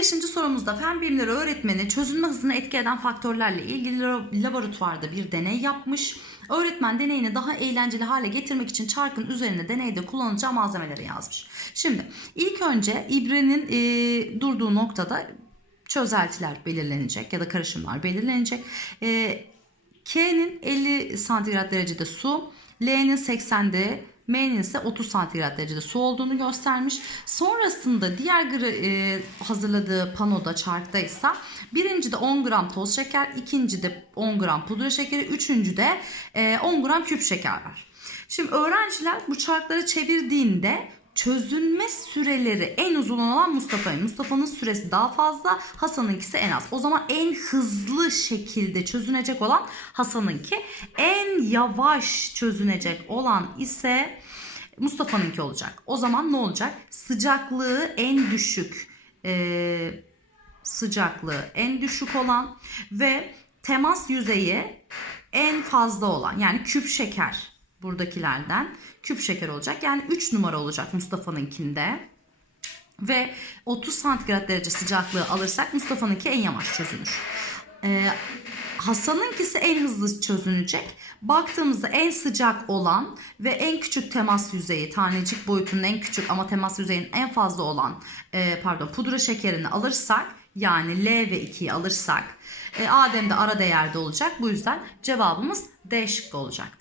15. sorumuzda fen bilimleri öğretmeni çözünme hızını etki eden faktörlerle ilgili la- laboratuvarda bir deney yapmış. Öğretmen deneyini daha eğlenceli hale getirmek için çarkın üzerine deneyde kullanacağı malzemeleri yazmış. Şimdi ilk önce ibrenin e, durduğu noktada çözeltiler belirlenecek ya da karışımlar belirlenecek. E, K'nin 50 santigrat derecede su, L'nin 80'de, M'nin ise 30 santigrat derecede su olduğunu göstermiş. Sonrasında diğer e, hazırladığı panoda chartta ise birincide 10 gram toz şeker, ikincide 10 gram pudra şekeri, üçüncüde e, 10 gram küp şeker var. Şimdi öğrenciler bu çarkları çevirdiğinde çözünme süreleri en uzun olan Mustafa'nın. Mustafa'nın süresi daha fazla, Hasan'ınkisi en az. O zaman en hızlı şekilde çözünecek olan Hasan'ınki. En yavaş çözünecek olan ise Mustafa'nınki olacak. O zaman ne olacak? Sıcaklığı en düşük, eee, sıcaklığı en düşük olan ve temas yüzeyi en fazla olan yani küp şeker buradakilerden küp şeker olacak. Yani 3 numara olacak Mustafa'nınkinde. Ve 30 santigrat derece sıcaklığı alırsak Mustafa'nınki en yavaş çözünür. Ee, Hasan'ınkisi en hızlı çözünecek. Baktığımızda en sıcak olan ve en küçük temas yüzeyi, tanecik boyutunun en küçük ama temas yüzeyinin en fazla olan e, pardon pudra şekerini alırsak yani L ve 2'yi alırsak e, Adem de ara değerde olacak. Bu yüzden cevabımız D şıkkı olacak.